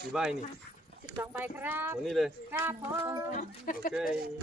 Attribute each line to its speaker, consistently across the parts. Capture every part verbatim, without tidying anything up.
Speaker 1: กี่ใบนี่
Speaker 2: สิบสองใบครับ
Speaker 1: วันนี้เลย
Speaker 2: ครับพ่อ
Speaker 1: โอเค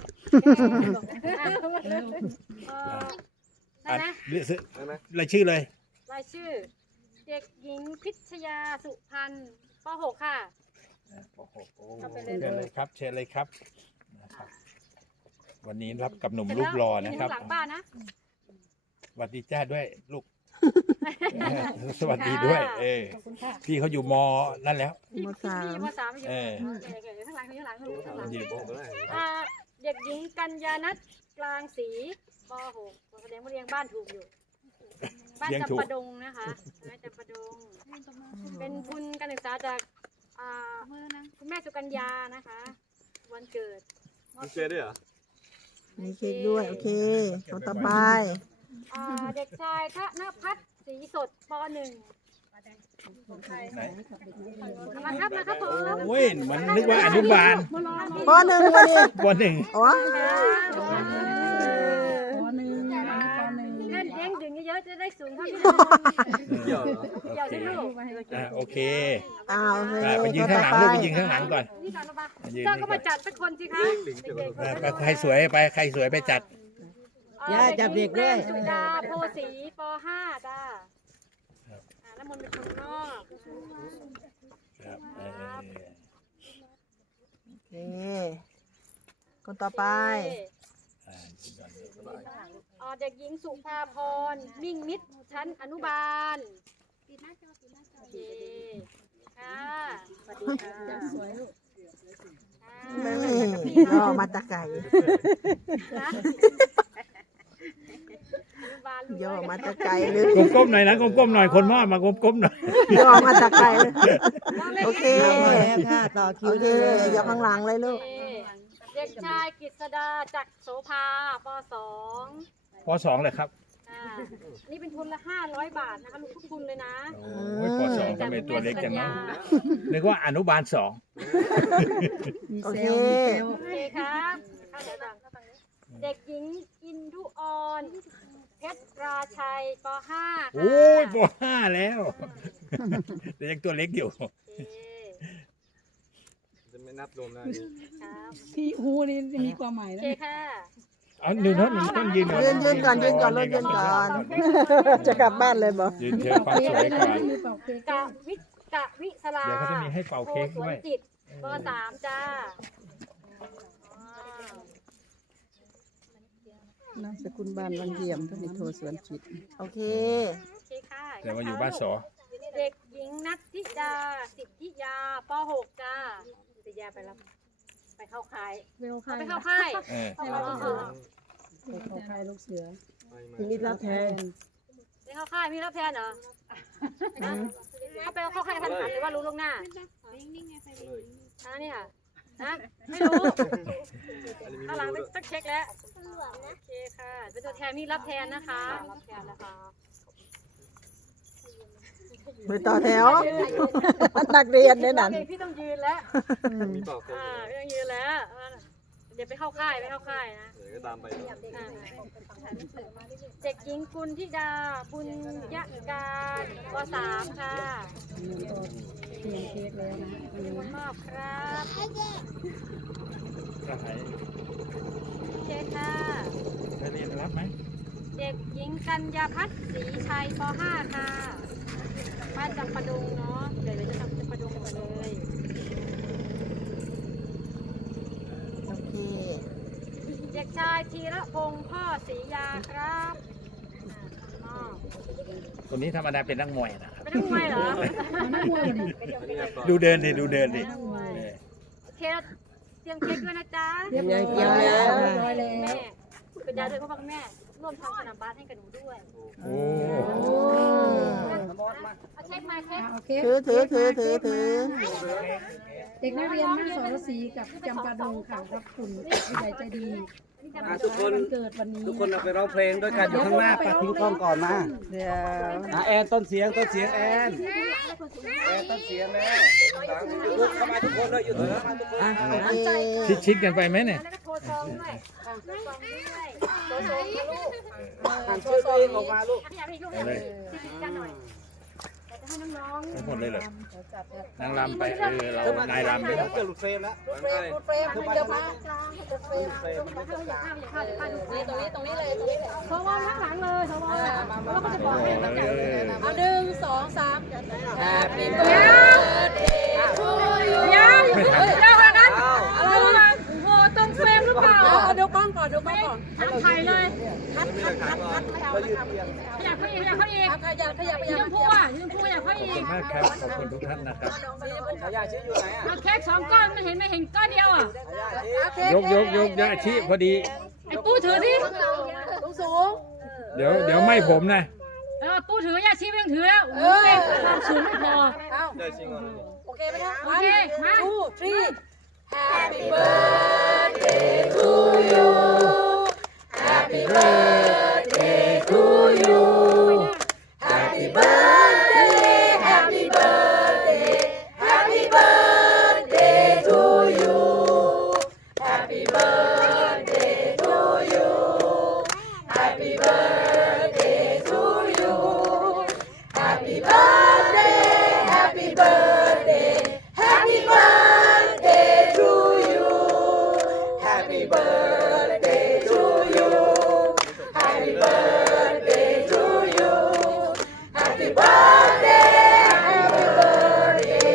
Speaker 2: ได้ไหม
Speaker 1: ได้ไหม
Speaker 3: รายชื่อเลย
Speaker 2: รายชื่อเด็กหญิงพิชยาสุพันธ์ป .หก ค่ะ
Speaker 3: ป .หก โอ้เชิญเลยครับเชิญเลยครับนะครับวันนี้รับกับหนุ่มรูปหล่อนะครับ
Speaker 2: หลังบ้านนะ
Speaker 3: สวัสดีจ้าด้วยลูกสวัสดีด้วยเออพี่เขาอยู่มนั่นแล้ว
Speaker 2: มสามมสามอยู่ข้างหลังข้างหลังข้างหลัง
Speaker 1: ยืนบอกได้
Speaker 2: เด็กหญิงกัญญานัทกลางศรีป .หก แสดงว่าเรียงบ้านถูกอยู่บ้านจำปาดงนะคะบ้านจำปาดงเป็นทุนการศึกษาจากคุณแม่สุกัญญานะคะวันเกิด
Speaker 1: มีเค้กด้วยเหรอ
Speaker 4: มีเค้กด้วยโอเคคนต่อไป
Speaker 2: เด็กชายธนพัฒน์ศรีสดป .หนึ่ง มาครับมาครับผม
Speaker 3: โอ้ยมันนึกว่าอนุบาล
Speaker 4: ป .หนึ่งวันนี้
Speaker 3: ป .หนึ่ง
Speaker 4: อ๋อ
Speaker 2: เล่นเด้งดึงเยอะๆจะได้สูงเท่าที่
Speaker 1: เกี่ยว
Speaker 2: เกี่ยวใช่ไหมลูก
Speaker 3: โอเค
Speaker 4: อ้าว
Speaker 3: ไปยิงข้างหลังลูกไปยิงข้างหลังก่อน
Speaker 2: เจ้าก็มาจัดสักคนสิคะ
Speaker 3: ใครสวยไปใครสวยไปจัด
Speaker 4: ย่าจับเด็กด้วย
Speaker 2: สุดาโพสีป .ห้า จ้าน้ำมนต์เป็นคนนอก
Speaker 3: ครับโอ
Speaker 4: เคคนต่อไป
Speaker 2: เด็กหญิงสุภาพรมิ่งมิตรชั้นอนุบาลปีหน้าจอปีหน้าจอโอเคค่ะสวัสดีค่ะสวยลูก
Speaker 4: ย่อมาตะไก่ย่อมาตะไก่เลย
Speaker 3: ก้มๆหน่อยนะก้มๆหน่อยคนมอดมาก้มๆหน่อย
Speaker 4: ย่อมาตะไก่เลยโอเคค่ะต่อคิวเลยย่อข้างหลังเลยลูก
Speaker 2: เด็กชายกฤษดาจักรโสภาป .สอง
Speaker 3: ป .สอง เลยครับ
Speaker 2: นี่เป็นทุนละห้าร้อยบาทนะคะลูกทุกทุนเลยนะ
Speaker 3: โอ้ยป .สอง ทำไมตัวเล็กจังเนาะนึกว่าอนุบาลสอง
Speaker 4: โอเค
Speaker 2: โอเคครับเด็กหญิงอินทุออนเพชรราชัยป .ห้า
Speaker 3: โอ้ยป .ห้า แล้วแต่ยังตัวเล็กอยู่
Speaker 1: จะไม่นับรวมนะ
Speaker 5: พี่ฮูนี่มีความหมายนะ
Speaker 2: โอเคค่ะ
Speaker 3: เอาหนึ่งท่อนหนึ่งท่อนยืนก่อน
Speaker 4: ยืนยืนก่อนยืนก่อนรถยืนก่อนจะกลับบ้านเลยบ่
Speaker 3: ยืนเชิญความสวยก่อน
Speaker 2: กะวิกะวิสลา
Speaker 3: เดี๋ยวเขาจะมีให้เป่าเค้กด้วย
Speaker 2: จิตป .สาม จ้าน
Speaker 5: ามสกุลบ้านวังเยี่ยมทวีโทสวนจิต
Speaker 4: โอเค
Speaker 2: โอเคค่ะ
Speaker 3: แต่ว่าอยู่บ้านสอ
Speaker 2: เด็กหญิงนัทธิดาสิทธิยาป .หก จ้าสิทธิยาไปแล้วไปเข้าค่ายไปเข้าค่าย
Speaker 3: ไป
Speaker 5: เข้าค่ายลูกเสือ
Speaker 4: มีรับแทน
Speaker 2: ไปเข้าค่ายมีรับแทนเหรอเขาไปเข้าค่ายทันหันหรือว่ารู้ล่วงหน้านิ่งๆไงไปเลยอ่านี่ค่ะนะไม่รู้ข้างหลังต้องเช็คแล้วโอเคค่ะเป็นตัวแทนมีรับแทนนะคะรับแทนนะคะ
Speaker 4: ไปต่อแถวนักเรียนเนี่ยนั่น
Speaker 2: พี่ต้องยืนแล้วอ่าพี่ต้องยืนแล้วเดี๋ยวไปเข้าค่ายไปเข้าค่ายนะ
Speaker 1: เดี๋ยวก็ตามไป
Speaker 2: เด็กหญิงกุลธิดาบุญยการป .สาม ค่ะ
Speaker 5: เตรียมเค้กแล้วนะ
Speaker 2: มอบครับโอเคค่ะ
Speaker 3: ไปเรียนรับไหม
Speaker 2: เด็กหญิงกัญญาพัฒน์ศรีชัยป .ห้า ค่ะบ้านจำปาดงเนาะเดี๋ยวจะทำจำปาดงมาเลย
Speaker 4: โอเค
Speaker 2: เด็กชายธีรพงศ์พ่อศรียาครับ
Speaker 3: คนนี้ธรรมดาเป็นนักมวยนะ
Speaker 2: เป็นนักมวยเหรอ
Speaker 3: ดูเดินดิดูเดินดิ
Speaker 2: โอเคเตรียมเค้กด้วยนะจ๊ะ
Speaker 4: เตรียมเค้กแล้ว
Speaker 2: แม่คุณยายด้วยพ่อแม่ร่วมทำสนามบาสให้กับหนูด้วย
Speaker 3: โอ้
Speaker 2: เอาเค้กมาเค้ก
Speaker 4: ถือถือถือถือถือ
Speaker 5: เด็กนักเรียนบ้านสรศรีกับจำปาดงค่ะรับคุณผู้ใหญ่ใจดี
Speaker 6: ทุกคนทุกคนไปร้องเพลงด้วยกันอยู่ข้างหน้าปัดทิ้งกล้องก่อนมา
Speaker 4: เดี๋ยว
Speaker 6: แอนต้นเสียงต้นเสียงแอนแอนต้นเสียงแม่ลุกเข้ามาทุกคนเลยอยู่เถอะมาทุกคน
Speaker 3: ชิดชิดกันไปไหมเนี่ย
Speaker 6: หันช่วยตัวเองออกมาลูก
Speaker 2: เลย
Speaker 5: ให้น้อง
Speaker 3: ทั้งหมดเลยเหรอ
Speaker 5: จับเลย
Speaker 3: นางรำไปเออเรานายรำไป
Speaker 6: เกิดหลุดเฟรมแล้ว
Speaker 1: มันไม่
Speaker 5: เฟรมมันเยอะมาก
Speaker 6: เฟรมเฟรมมัน
Speaker 2: ข้าวอย่าข้าวอย่าข้าวอย่าข้าว
Speaker 5: นี่ตรงนี้ตรงนี้เลยตรงนี้เลย
Speaker 2: โทรวอลข้างหลังเลยโทรวอลแล้วก็จะบอกให้
Speaker 3: เออ
Speaker 5: เอาหนึ่งสองสาม Happy
Speaker 2: เดี๋ยว
Speaker 5: birthday to you
Speaker 2: เดี๋ยวเดี๋ยวกันนะอะไรวะโอ้โหตรงเฟรมหรือเปล่า
Speaker 5: เอาดูกล้องก่อนดูกล้องก่อน
Speaker 2: ทักถ่ายเลย
Speaker 5: คัดคัดคัดคัดไม่เอา
Speaker 6: เรา
Speaker 5: ไม่
Speaker 6: ยืด
Speaker 5: เอา
Speaker 6: เอียง
Speaker 2: ขยับเขาอีกขยับเขาอีก
Speaker 5: ขยับขยับข
Speaker 2: ยื
Speaker 5: ยับ
Speaker 2: มพูอ่ะยืมพูขยับเขา
Speaker 3: ขอบ
Speaker 2: อี
Speaker 3: คุ
Speaker 2: ก
Speaker 3: ณมากครับขอบคุณทุกท่านนะครับ
Speaker 6: ขยะชี้อยู่ไหนอ่ะ
Speaker 2: เอาเค้กสองก้อนไม่เห็นไม่เห็นก้อนเดียวอ่ะ
Speaker 6: ขยะชี้
Speaker 3: ยกยกยกยาชีพอดี
Speaker 2: ไอ้ปูถือที่
Speaker 5: สูงสูง
Speaker 3: เดี๋ยวเดี๋ยวไม่ผมนะ
Speaker 2: เออปูถือยาชีพยังถือแล้วโอ้ยความสูงไม่พอ
Speaker 5: เอา
Speaker 1: ได้จริงเหรอ
Speaker 5: โอเคไหมคะ
Speaker 2: โอเคมา
Speaker 5: two three Happy birthday to you Happy birthday to you Happy birthday Happy birthday Happy birthday to you Happy birthday to you Happy birthday to you Happy birthday Happy birthday Happy birthday to you Happy birthday to you Happy birthday to you Happy birthday Happy birthday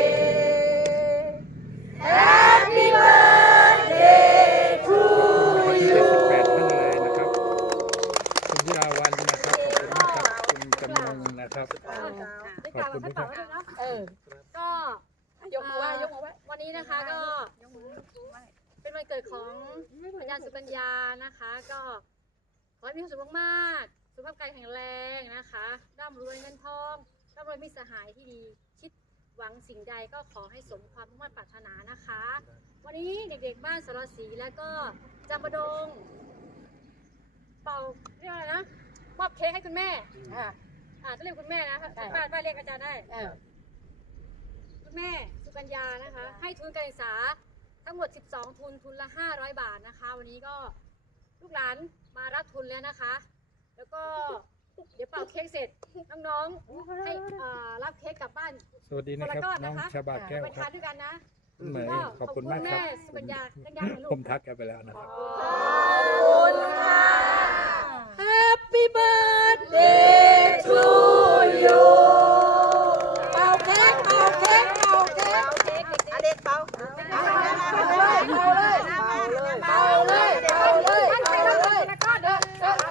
Speaker 5: Happy birthday to
Speaker 3: ที่
Speaker 5: you
Speaker 3: เจ็ดสิบแปดท่านเลยนะครับคุณพิลาวันนะครับขอบคุณมากครับคุณจำนงนะครับขอบคุณทุกท่าน
Speaker 5: เออ
Speaker 2: ก็
Speaker 5: ยกมือไหว้ยกมือไหว้
Speaker 2: วันนี้นะคะก็เป็นวันเกิดของอาจารย์สุกัญญานะคะ ก็ขอให้มีความสุขมากๆสุขภาพกายแข็งแรงนะคะร่ำรวยเงินทองร่ำรวยมีสหายที่ดีคิดหวังสิ่งใดก็ขอให้สมความมุ่งมั่นปรารถนานะคะ วันนี้เด็กๆบ้านสารศรีแล้วก็จำปาดง เป่าเรียกอะไรนะมอบเค้กให้คุณแม่
Speaker 5: อ่ะ
Speaker 2: อ่าต้องเรียกคุณแม่นะป้าป้าเรียกอาจารย์ได้
Speaker 5: เออ
Speaker 2: คุณแม่สุกัญญานะคะ ให้ทุนการศึกษาทั้งหมดสิบสองทุนทุนละห้าร้อยบาทนะคะ วันนี้ก็ลูกหลานมารับทุนแล้วนะคะ แล้วก็เดี๋ยวเป่าเค้กเสร็จน้องๆให้อ่ารับเค้กกลับบ้าน
Speaker 3: สวัสดีนะครับน้องชาบาแก้ว
Speaker 2: ไป
Speaker 3: ครั
Speaker 2: ทา
Speaker 3: บ
Speaker 2: นด้วยกันนะ
Speaker 3: คุณเหมยขอบคุณมากครับ
Speaker 2: แม่สุกัญญากัญญาเหมือนลู
Speaker 3: ผ
Speaker 2: ก
Speaker 3: มทักแกไปแล้วนะครับ
Speaker 5: คุณค่ะ Happy birthday to you เป่าเค้กเป่าเค้กเป่าเค้ก
Speaker 4: อเด็กเปา
Speaker 5: เป่าเลยเป่าเลยเป่าเลยเป่าเลยเป่าเลย
Speaker 2: แล้วก็เดิน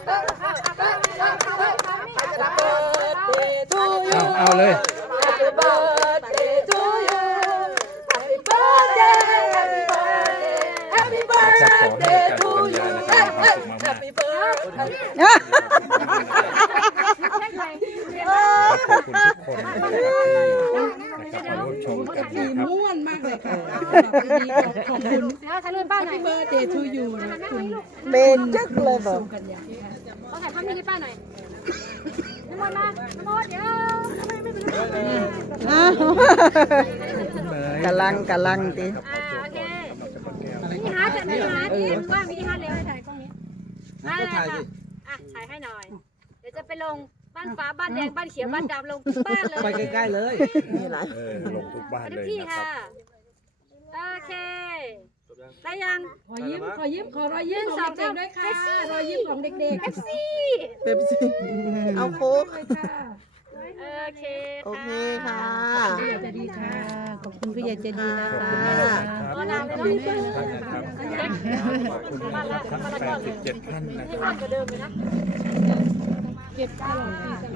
Speaker 5: Birthday to
Speaker 3: เอา
Speaker 5: you
Speaker 3: เอาเลย
Speaker 5: Happy birthday to you Happy birthday Happy birthday Happy
Speaker 3: ครับขอให้
Speaker 5: birthday
Speaker 3: การ
Speaker 5: to
Speaker 3: สุกัญ
Speaker 5: you
Speaker 3: ญานะครับมีความสุขมาก
Speaker 5: Happy birthday
Speaker 3: ๆขอบคุณทุกคนนะครับที่นะครับมาร่วมชมกันนะครับ
Speaker 5: ม่วนมากเลยค่ะขอบคุณ
Speaker 2: เดี๋ยวถ่ายรูปป้าหน่อย
Speaker 5: Happy birthday to you นะคุณ
Speaker 4: เบนจึกเลยบอก
Speaker 5: กันอย่าง
Speaker 2: ขอถ่ายภาพนี้ให้ป้าหน่อยน้ำมันมาน้ำมันเดี๋ยว
Speaker 4: อ้าวกำลังกำลังติ
Speaker 2: อ่าโอเคมินิฮาร์ดมินิฮาร์ดเอ็มว่ามินิฮาร์ดเร็วถ่ายกล้องนี้มาเลยค่ะอ่ะถ่ายให้หน่อย เดี๋ยวจะไปลงบ้านฟ้าบ้านแดงบ้านเขียวบ้านดำลงทุกบ้านเลย
Speaker 6: ไปใกล้ๆเลย
Speaker 4: นี่หลาย
Speaker 3: เออลงทุกบ้าน
Speaker 2: ไป
Speaker 3: เล
Speaker 2: ทุก
Speaker 3: ย
Speaker 2: ที่
Speaker 3: นะครั
Speaker 2: ค่ะ
Speaker 3: บ
Speaker 2: โอเค
Speaker 1: จบยัง
Speaker 2: ได้ยัง
Speaker 5: ขอยิ้มขอยิ้มขอรอยยิ้มของเด็กๆด้วยค่ะรอยยิ้มของเด็กๆ
Speaker 2: เอฟซี
Speaker 4: เป๊ปซี่เอาโค้ก
Speaker 5: เลยค่ะ
Speaker 2: โอเค
Speaker 4: โอเคค่ะ
Speaker 5: ผู้ใหญ่ใจดีค่ะ ขอบคุณผู้ใหญ่ใจดีนะ
Speaker 3: ขอบ
Speaker 5: คะ
Speaker 3: คุณมากนะครับ
Speaker 2: ก็นานเลย
Speaker 3: ท่านนะครับขอบคุณทั้งแปดสิบเจ็ดท่านนะ
Speaker 2: นี่
Speaker 3: ครั
Speaker 2: มาก
Speaker 3: บ
Speaker 2: กว่าเดิมเลยนะ
Speaker 5: เก็บตลอดปีต